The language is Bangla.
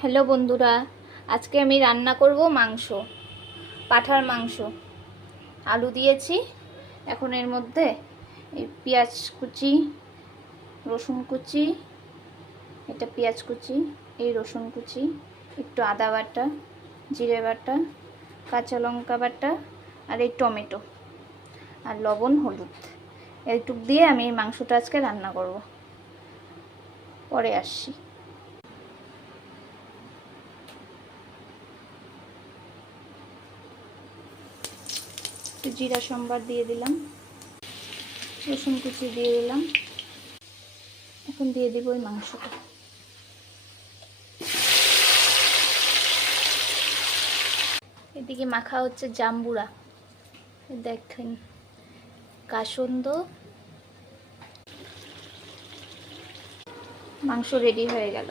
হ্যালো বন্ধুরা, আজকে আমি রান্না করব মাংস, পাঁঠার মাংস। আলু দিয়েছি, এখন এর মধ্যে এই পেঁয়াজ কুচি, রসুন কুচি, এটা পেঁয়াজ কুচি, এই রসুন কুচি, একটু আদা বাটা, জিরে বাটা, কাঁচা লঙ্কা বাটা, আর এই টমেটো আর লবণ, হলুদ এইটুক দিয়ে আমি এই মাংসটা আজকে রান্না করব। পরে আসছি। একটু জিরা সম্বার দিয়ে দিলাম, রসুন কুচি দিয়ে দিলাম, এখন দিয়ে দিব ওই মাংসটা। এদিকে মাখা হচ্ছে জাম্বুরা, দেখেন কাসন্দ। মাংস রেডি হয়ে গেল।